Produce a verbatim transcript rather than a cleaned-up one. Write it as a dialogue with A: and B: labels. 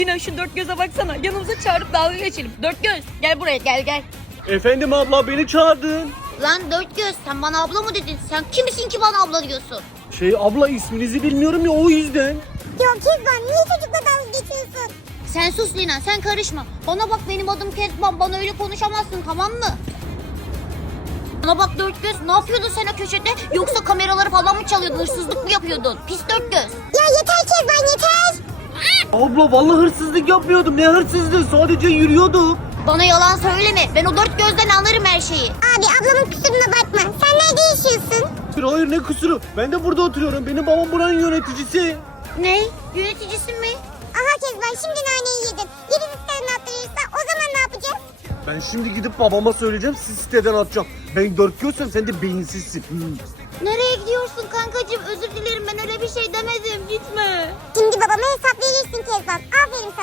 A: Yine şu dört göze baksana. Yanımıza çağırıp dalga geçelim. Dört göz gel buraya, gel gel.
B: Efendim abla, beni çağırdın.
C: Lan dört göz, sen bana abla mı dedin? Sen kimsin ki bana abla diyorsun?
B: Şey abla, isminizi bilmiyorum ya, o yüzden.
C: Ya Kezban, niye çocukla dalga geçiyorsun? Sen sus Lina, sen karışma. Bana bak, benim adım Kezban, bana öyle konuşamazsın, tamam mı? Bana bak dört göz, ne yapıyordun sen o köşede? Yoksa kameraları falan mı çalıyordun, hırsızlık mı yapıyordun? Pis dört göz. Ya yeter Kezban, yeter.
B: Abla vallahi hırsızlık yapmıyordum, ne hırsızlığı, sadece yürüyordum.
C: Bana yalan söyleme, ben o dört gözden anlarım her şeyi. Abi ablamın kusuruna bakma, sen nerede yaşıyorsun?
B: Hayır hayır, ne kusuru, ben de burada oturuyorum, benim babam buranın yöneticisi.
C: Ne? Yöneticisi mi? Aha Kezban, şimdi naneyi yedin. Yedi siteden attırırsa o zaman ne yapacağız?
B: Ben şimdi gidip babama söyleyeceğim, siz siteden atacağım. Ben dört gözsem sen de beyinsizsin. Hmm.
C: Nereye gidiyorsun kankacığım? Özür dilerim, ben öyle bir şey demedim. Gitme.
D: Şimdi babama hesap verirsin Kezban. Aferin